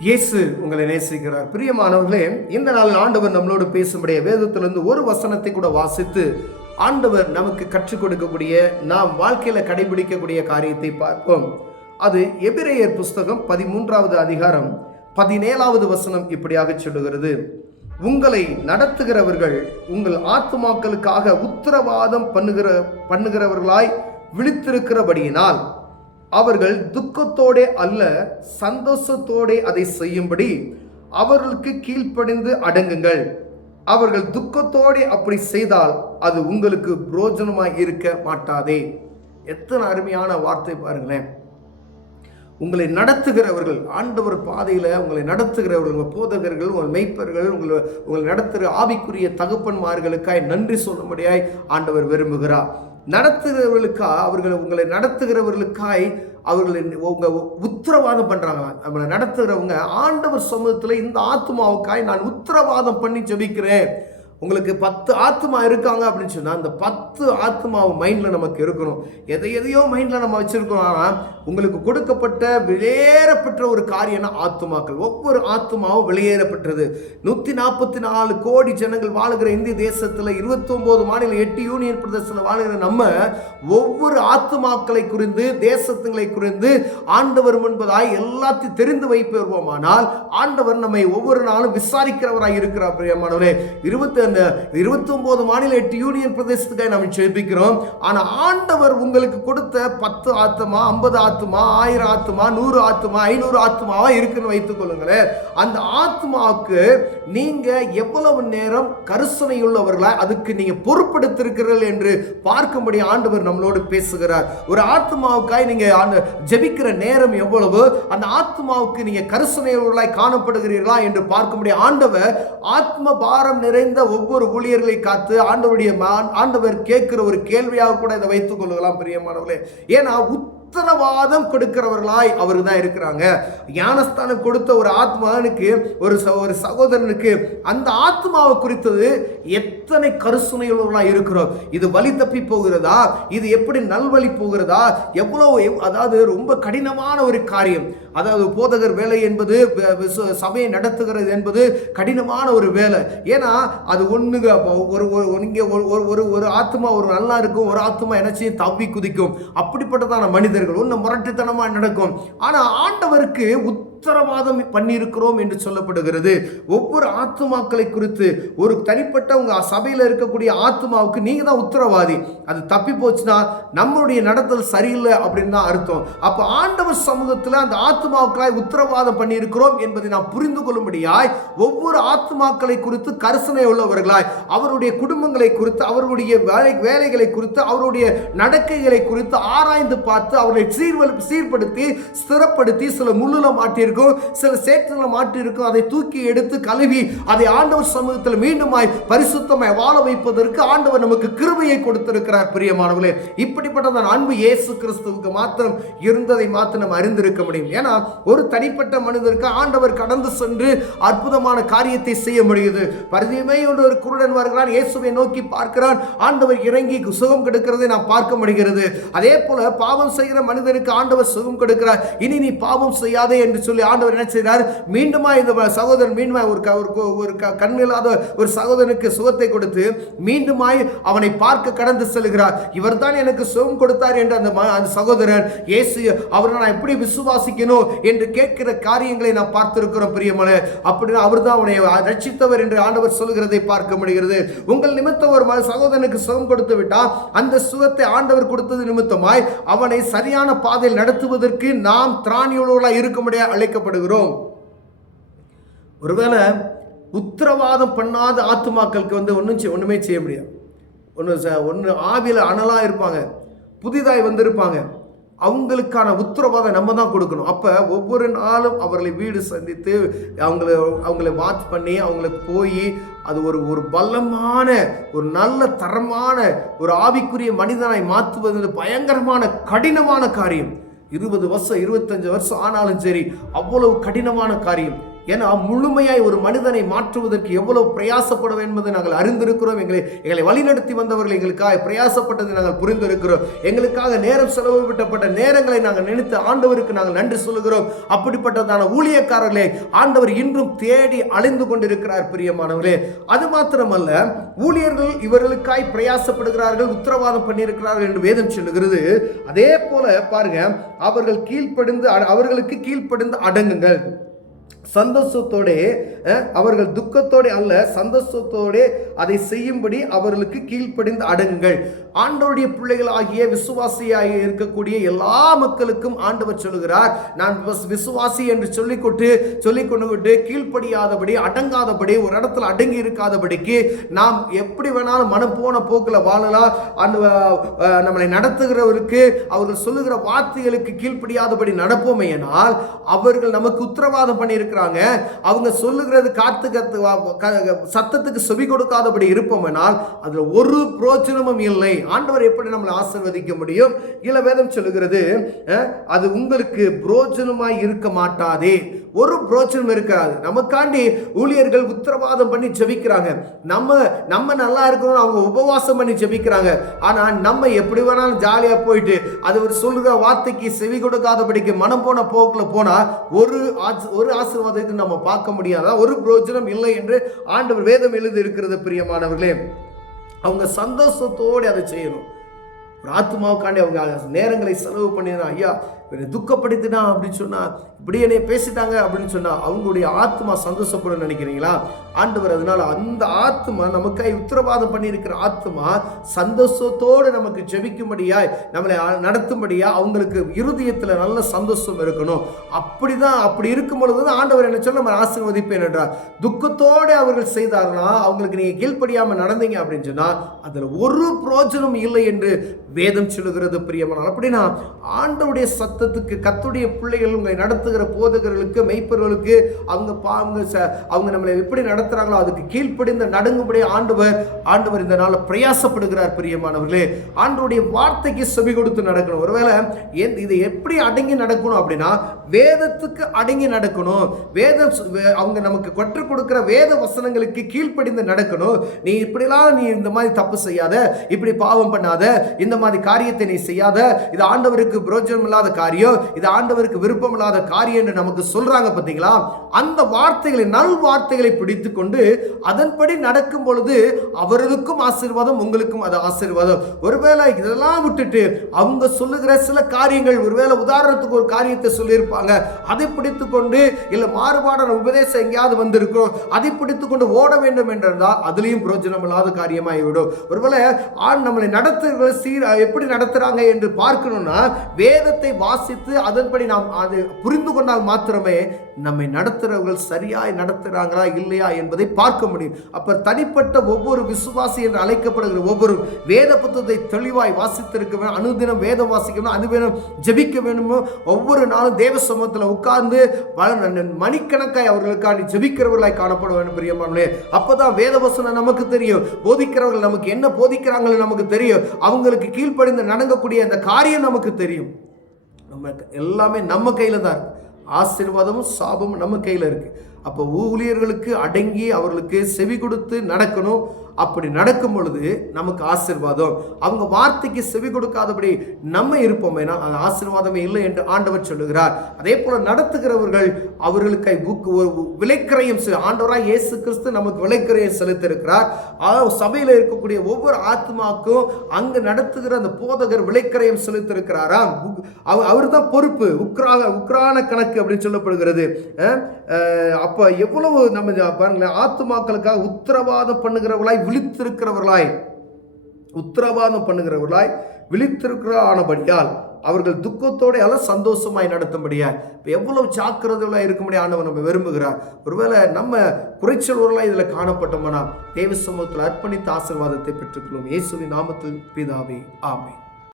இயேசு உங்களை நேசிக்கிறார். பிரியமானவர்களே, இந்த நாள் ஆண்டவர் நம்மளோடு பேசும்படிய வேதத்திலிருந்து ஒரு வசனத்தை கூட வாசித்து ஆண்டவர் நமக்கு கற்றுக் கொடுக்கக்கூடிய, நாம் வாழ்க்கையில கடைபிடிக்கக்கூடிய காரியத்தை பார்ப்போம். அது எபிரேயர் புஸ்தகம் 13வது அதிகாரம் 17வது வசனம் இப்படியாக சொல்லுகிறது: உங்களை நடத்துகிறவர்கள் உங்கள் ஆத்துமாக்களுக்காக உத்தரவாதம் பண்ணுகிறவர்களாய் விழித்திருக்கிறபடியினால் அவர்கள் துக்கத்தோடே அல்ல, சந்தோஷத்தோடே அதை செய்யும்படி அவர்களுக்கு கீழ்ப்படிந்து அடங்குங்கள். அவர்கள் துக்கத்தோடே அப்படி செய்தால் அது உங்களுக்கு புரோஜனமாய் இருக்க மாட்டாதே. எத்தனை அருமையான வார்த்தை பாருங்களேன். உங்களை நடத்துகிறவர்கள், ஆண்டவர் பாதையில் உங்களை நடத்துகிறவர்கள், உங்கள் போதகர்கள், உங்கள் மெய்ப்பர்கள், உங்களை நடத்துகிற ஆவிக்குரிய தகப்பன்மார்களுக்காய் நன்றி சொல்லும்படியாய் ஆண்டவர் விரும்புகிறார். உங்களை நடத்துகிறவர்களுக்காய் அவர்கள் உத்தரவாதம் பண்றாங்களா? நம்மளை நடத்துகிறவங்க ஆண்டவர் சமூகத்தில் இந்த ஆத்மாவுக்காய் நான் உத்தரவாதம் பண்ணி ஜெபிக்கிறேன். உங்களுக்கு 10 ஆத்மா இருக்காங்க அப்படின்னு சொன்னால் அந்த 10 ஆத்மாவும் மைண்டில் நமக்கு இருக்கணும். எதையோ மைண்டில் நம்ம வச்சிருக்கோம். ஆனால் உங்களுக்கு கொடுக்கப்பட்ட வெளியேறப்பட்ட ஒரு காரியம்னா ஆத்மாக்கள். ஒவ்வொரு ஆத்மாவும் வெளியேறப்பட்டது. 144 கோடி ஜனங்கள் வாழுகிற இந்திய தேசத்தில் 29 மாநில 8 யூனியன் பிரதேசத்தில் வாழுகிற நம்ம ஒவ்வொரு ஆத்மாக்களை குறித்து, தேசத்துங்களை குறித்து ஆண்டவர் முன்பதாய் எல்லாத்தையும் தெரிந்து வைப்போமானால் ஆண்டவர் நம்மை ஒவ்வொரு நாளும் விசாரிக்கிறவராய் இருக்கிறார். பிரியமானவரே, 29 மாநில 8 யூனியன் பிரதேசத்துக்காக நாம் ஜெபிக்கிறோம். ஆனா ஆண்டவர் உங்களுக்கு கொடுத்த 10 ஆத்மா, 50 ஆத்மா, 1000 ஆத்மா, 100 ஆத்மா, 500 ஆத்மாவா இருக்குன்னு வைத்துக் கொள்ளுங்களேன். அந்த ஆத்மாவுக்கு நீங்க எவ்வளவு நேரம் கருசனை உள்ளவர்களா அதுக்கு நீங்க பொறுப்படுத்திருக்கிறீர்கள் என்று பார்க்கும்படி ஆண்டவர் நம்மளோடு பேசுகிறார். ஒரு ஆத்மாவுக்காய் நீங்க ஜெபிக்கிற நேரம் எவ்வளவு, அந்த ஆத்மாவுக்கு நீங்க கருசனை உள்ளவர்களாய் காணப்படுகிறீர்களா என்று பார்க்கும்படி ஆண்டவர் ஆத்ம பாரம் நிறைந்த ஒவ்வொரு ஊழியர்களை காத்து ஆண்டவர் கேட்கிற ஒரு கேள்வியாக கூட இதை வைத்துக் கொள்ளலாம். பிரியமானவர்களே, ஏன்னா உத்தரவாதம் கொடுக்கிறவர்களாய் அவருக்கு தான் இருக்கிறாங்க. ஞானஸ்தானம் கொடுத்த ஒரு ஆத்மானுக்கு, ஒரு சகோதரனுக்கு அந்த ஆத்மாவை குறித்தது எத்தனை கருசுனைகளா இருக்கிறோம். இது வழி தப்பி போகிறதா, இது எப்படி நல்வழி போகிறதா, எவ்வளவு, அதாவது ரொம்ப கடினமான ஒரு காரியம். அதாவது போதகர் வேலை என்பது, சபையை நடத்துகிறது என்பது கடினமான ஒரு வேலை. ஏன்னா அது ஒரு ஆத்மா ஒரு நல்லா இருக்கும், ஒரு ஆத்மா என்னச்சையும் தவ்வி குதிக்கும். அப்படிப்பட்டதான மனிதர்கள் ஒன்று முரட்டுத்தனமா நடக்கும். ஆனா ஆண்டவருக்கு உத்தரவாதம் பண்ணியிருக்கிறோம் என்று சொல்லப்படுகிறது. ஒவ்வொரு ஆத்மாக்களை குறித்து, ஒரு தனிப்பட்ட உங்க சபையில் இருக்கக்கூடிய ஆத்மாவுக்கு நீங்க தான் உத்தரவாதி. அது தப்பி போச்சுன்னா நம்மளுடைய நடத்தல் சரியில்லை அப்படின்னு தான் அர்த்தம். அப்ப ஆண்டவர் சமூகத்தில் அந்த ஆத்மாவுக்காய் உத்தரவாதம் பண்ணியிருக்கிறோம் என்பதை நாம் புரிந்து கொள்ளும்படியாய் ஒவ்வொரு ஆத்மாக்களை குறித்து கரிசனை உள்ளவர்களாய், அவருடைய குடும்பங்களை குறித்து, அவருடைய வேலைகளை குறித்து, அவருடைய நடக்கைகளை குறித்து ஆராய்ந்து பார்த்து அவர்களை சீர்படுத்தி ஸ்திரப்படுத்தி, சில முள்ளுல மாட்டியிருக்கும், சில சேற்றுல மாட்டியிருக்கும், அதை தூக்கி எடுத்து கழுவி அதை ஆண்டவர் சமூகத்தில் மீண்டுமாய் பரிசுத்தமாய் வாழ வைப்பதற்கு ஆண்டவர் நமக்கு கிருபையை கொடுத்திருக்கிறார். பிரியமானவர்களே, இப்படிப்பட்ட அன்பு இயேசு கிறிஸ்துவுக்கு மாத்திரம் இருந்ததை மாத்திரம் நம்ம அறிந்திருக்க முடியும். ஏன்னா ஒரு தனிப்பட்ட மனிதருக்கு ஆண்டவர் கடந்து சென்று அற்புதமான காரியத்தை செய்ய முடியுது. பரிதேமை ஒரு குருடன் வருகிறான், இயேசுவை நோக்கி பார்க்கிறான், ஆண்டவர் இறங்கி சுகம் கொடுக்கிறதை நாம் பார்க்க முடிகிறது. அதே போல பாவம் செய்கிற மனிதனுக்கு ஆண்டவர் சுகம் கொடுக்கிறார். இனி நீ பாவம் செய்யாதே என்று சொல்லி ஆண்டவர் என்ன செய்கிறார்? மீண்டுமா இந்த சகோதரன் மீண்டுமா ஒரு கண்ணில்லாத ஒரு சகோதரனுக்கு சுகத்தை கொடுத்து மீண்டுமாய் அவனை பார்க்க கடந்து செல்கிறார். இவர் தான் எனக்கு சுகம் கொடுத்தார் என்று அந்த சகோதரன் இயேசு அவரை நான் எப்படி விசுவாசிக்கணும் என்று கேட்கிற காரியங்களை நாம் பார்த்திருக்கிறோம். பிரியமான, அப்படி அவர் தான் அவனை ரட்சித்தவர் என்று ஆண்டவர் சொல்லுகிறதை பார்க்க முடிகிறது. உங்கள் நிமித்தம் ஒரு சகோதரனுக்கு சுகம் கொடுத்து விட்டால் அந்த சுகத்தை ஆண்டவர் கொடுத்தது நிமித்தமாய் அவனை சரியான பாதையில் நடத்துவதற்கு நாம் திராணியுள்ளவர்களாக இருக்கும்படியாக அழைக்கப்படுகிறோம். ஒருவேளை உத்தரவாதம் பண்ணாத ஆத்துமாக்களுக்கு ஒண்ணுமே செய்ய முடியாது. ஒன்று ஆவியில் அனலா இருப்பாங்க, புதிதாய் வந்திருப்பாங்க, அவங்களுக்கான உத்தரவாதம் நம்ம தான் கொடுக்கணும். அப்போ ஒவ்வொரு நாளும் அவர்களை வீடு சந்தித்து அவங்களை வாட்ச் பண்ணி அவங்களுக்கு போய் அது ஒரு பலமான, ஒரு நல்ல தரமான ஒரு ஆவிக்குரிய மனிதனாய் மாற்றுவது பயங்கரமான கடினமான காரியம். 20 வருஷம் 25 வருஷம் ஆனாலும் சரி, அவ்வளவு கடினமான காரியம். ஏன்னா முழுமையாய் ஒரு மனிதனை மாற்றுவதற்கு எவ்வளவு பிரயாசப்பட வேண்டும் என்பதை நாங்கள் அறிந்திருக்கிறோம். எங்களை வழிநடத்தி வந்தவர்கள் எங்களுக்காக பிரயாசப்பட்டதை நாங்கள் புரிந்திருக்கிறோம். எங்களுக்காக நேரம் செலவு விட்டப்பட்ட நேரங்களை நாங்கள் நினைத்து ஆண்டவருக்கு நாங்கள் நன்றி சொல்லுகிறோம். அப்படிப்பட்டதான ஊழியக்காரர்களே ஆண்டவர் இன்றும் தேடி அலைந்து கொண்டிருக்கிறார். பிரியமானவர்களே, அது மாத்திரமல்ல, ஊழியர்கள் இவர்களுக்காய் பிரயாசப்படுகிறார்கள், உத்தரவாதம் பண்ணியிருக்கிறார்கள் என்று வேதம் சொல்லுகிறது. அதே போல பாருங்க, அவர்களுக்கு கீழ்ப்படிந்து அடங்குங்கள். சந்தோஷத்தோட, அவர்கள் துக்கத்தோட அல்ல, சந்தோஷத்தோட அதை செய்யும்படி அவர்களுக்கு கீழ்ப்படிந்து அடங்குங்கள். ஆண்டவருடைய பிள்ளைகள் ஆகிய விசுவாசியாக இருக்கக்கூடிய எல்லா மக்களுக்கும் ஆண்டவர் சொல்லுகிறார், நான் விசுவாசி என்று சொல்லிக்கொண்டு கீழ்ப்படியாதபடி, அடங்காதபடி, ஒரு இடத்துல அடங்கி இருக்காதபடிக்கு நாம் எப்படி வேணாலும் மனம் போன போக்கில் வாழலாம். நம்மளை நடத்துகிறவருக்கு அவர்கள் சொல்லுகிற வார்த்தைகளுக்கு கீழ்ப்படியாதபடி நடப்போமே என்றால் அவர்கள் நமக்கு உத்தரவாதம் பண்ணியிருக்கிறாங்க. அவங்க சொல்லுகிறது சத்தத்துக்கு செவி கொடுக்காதபடி இருப்போம் என்றால் அதுல ஒரு பிரோஜனமும் இல்லை. ஆண்டவர் எப்படி நம்மளை ஆசீர்வதிக்க முடியும்? இல்ல வேதம் சொல்லுகிறது, அது உங்களுக்கு பிரோஜனமாய் இருக்க மாட்டாதே. ஒரு பிரோஜனம் இருக்காது. நமக்காண்டி ஊழியர்கள் உத்தரவாதம் பண்ணி ஜெபிக்கிறாங்க. நம்ம நல்லா இருக்கணும், அவங்க உபவாசம் பண்ணி ஜெபிக்கிறாங்க. ஆனா நம்ம எப்படி வேணாலும் ஜாலியா போயிட்டு அது ஒரு சொல்லுகிற வார்த்தைக்கு செவி கொடுக்காதபடிக்கு மனம் போன போக்குல போனா ஒரு ஆசீர்வாதத்தை நம்ம பார்க்க முடியாதா? ஒரு பிரோஜனம் இல்லை என்று ஆண்டவர் வேதம் எழுதி இருக்கிறது. பிரியமானவர்களே, அவங்க சந்தோஷத்தோடு அதை செய்யணும். ஒரு ஆத்மாவுக்காண்டி அவங்க நேரங்களை செலவு பண்ணினா, ஐயா துக்கப்படுத்தினா அப்படின்னு சொன்னா, இப்படி என்னை பேசிட்டாங்க அப்படின்னு சொன்னா அவங்களுடைய ஆத்மா சந்தோஷப்படும் நினைக்கிறீங்களா? ஆண்டவர் அதனால அந்த ஆத்மா நமக்காய் உத்தரவாதம் பண்ணியிருக்கிற ஆத்மா சந்தோஷத்தோடு நமக்கு ஜெபிக்கும்படியாய், நம்மளை நடத்தும்படியா அவங்களுக்கு இருதயத்தில் நல்ல சந்தோஷம் இருக்கணும். அப்படி இருக்கும் பொழுது ஆண்டவர் என்ன சொல்ல, நம்ம ஆசீர்வதிப்பேன் என்றார். துக்கத்தோடு அவர்கள் செய்தார்களா, அவங்களுக்கு நீங்க கீழ்ப்படியாம நடந்தீங்க அப்படின்னு சொன்னா அதுல ஒரு பிரோஜனம் இல்லை என்று வேதம் சொல்லுகிறது. பிரியமான, அப்படின்னா ஆண்டவருடைய சத்தத்துக்கு கர்த்தருடைய பிள்ளைகள் உங்களை நடத்துகிற போதகர்களுக்கு, மெய்ப்பர்களுக்கு, அவங்க நம்மளை எப்படி நடத்துறாங்களோ அதுக்கு கீழ்ப்படிந்து நடுங்கும்படி ஆண்டவர் இந்த நாள் பிரயாசப்படுகிறார். பிரியமானவர்களே, ஆண்டவருடைய வார்த்தைக்கு செவி கொடுத்து நடக்கணும். ஒருவேளை இது எப்படி அடங்கி நடக்கணும் அப்படின்னா வேதத்துக்கு அடங்கி நடக்கணும். அவங்க நமக்கு கற்றுக் கொடுக்கிற வேத வசனங்களுக்கு கீழ்ப்படிந்து நடக்கணும். நீ இப்படிலாம் நீ இந்த மாதிரி தப்பு செய்யாத, இப்படி பாவம் பண்ணாத, இந்த மாதிரி காரியத்தை நீ செய்யாத, இது ஆண்டவருக்கு பிரயோஜனம் இல்லாத காரியம், இது ஆண்டவருக்கு விருப்பம் இல்லாத காரியம் என்று நமக்கு சொல்றாங்க. பார்த்தீங்களா? அந்த வார்த்தைகளை, நல் வார்த்தைகளை பிடித்துக் கொண்டு அதன்படி நடக்கும் பொழுது அவர்களுக்கும் ஆசீர்வாதம், உங்களுக்கும் அது ஆசீர்வாதம். ஒருவேளை இதெல்லாம் விட்டுட்டு அவங்க சொல்லுகிற சில காரியங்கள், ஒருவேளை உதாரணத்துக்கு ஒரு காரியத்தை சொல்லியிருப்பாங்க, அதை பிடித்துக் கொண்டு இல்ல மாறுபாடான உபதேசம் எங்கேயாவது வந்திருக்கிறோம், அதை பிடித்துக் கொண்டு ஓட வேண்டும் என்றால் அதுலயும் பிரயோஜனம் இல்லாத காரியமாகிவிடும். ஒருவேளை நம்மளை நடத்துகிற எப்படி நடத்துறாங்க என்று பார்க்கணும்னா வேதத்தை வாசித்து அதன்படி நாம் அதை புரிந்து கொண்டால் மாத்திரமே நம்மை நடத்துறவர்கள் சரியாய் நடத்துறாங்களா இல்லையா என்பதை பார்க்க முடியும். அப்ப தனிப்பட்ட ஒவ்வொரு விசுவாசி என்று அழைக்கப்படுகிற ஒவ்வொரு வேத புத்தகத்தை தெளிவாய் வாசித்திருக்க வேண்டும். அனுதினம் வேதம் வாசிக்கணும், அனுதினம் ஜெபிக்க வேண்டுமோ, ஒவ்வொரு நாளும் தேவ சமூகத்தில் உட்கார்ந்து மணிக்கணக்காய் அவர்களுக்காண்டி ஜெபிக்கிறவர்களாய் காணப்பட வேண்டும். பிரியமானவர்களே, அப்பதான் வேத வசனம் நமக்கு தெரியும், போதிக்கிறவர்கள் நமக்கு என்ன போதிக்கிறாங்க நமக்கு தெரியும், அவங்களுக்கு கீழ்ப்படிந்து நடங்கக்கூடிய அந்த காரியம் நமக்கு தெரியும். எல்லாமே நம்ம கையில தான் இருக்கு. ஆசீர்வாதமும் சாபமும் நம்ம கையில இருக்கு. அப்போ ஊழியர்களுக்கு அடங்கி அவர்களுக்கு செவி கொடுத்து நடக்கணும். அப்படி நடக்கும் பொழுது நமக்கு ஆசீர்வாதம். அவங்க வார்த்தைக்கு செவி கொடுக்காதபடி நம்ம இருப்போம், ஏன்னா அது ஆசீர்வாதமே இல்லை என்று ஆண்டவர் சொல்லுகிறார். அதே போல நடத்துகிறவர்கள் அவர்களுக்கு விலைக்கிரயம், ஆண்டவராய் இயேசு கிறிஸ்து நமக்கு விலைக்கிரயம் செலுத்தியிருக்கிறார். சபையில் இருக்கக்கூடிய ஒவ்வொரு ஆத்மாக்கும் அங்கு நடத்துகிற அந்த போதகர் விலைக்கிரயம் செலுத்தியிருக்கிறாராம். அவர் தான் பொறுப்பு. உக்ரான கணக்கு அப்படின்னு சொல்லப்படுகிறது. அப்ப எவ்வளவு நம்ம பாருங்களேன், ஆத்துமாக்களுக்காக உத்தரவாதம் பண்ணுகிறவர்களாய் விழித்திருக்கிறவர்களாய் அவர்கள் துக்கத்தோட அல்ல சந்தோஷமாய் நடத்தும்படியாய் எவ்வளவு ஜாக்கிரதையா இருக்கும்படியா ஆண்டவர் நம்ம விரும்புகிறார். ஒருவேளை நம்ம குறைச்சல்வர்களாய் இதுல காணப்பட்டோம்னா தேவ சமூகத்தில் அர்ப்பணித்த ஆசீர்வாதத்தை பெற்றுக்கொள்ளும். இயேசுவின் நாமத்தில் பிதாவே, ஆமென்.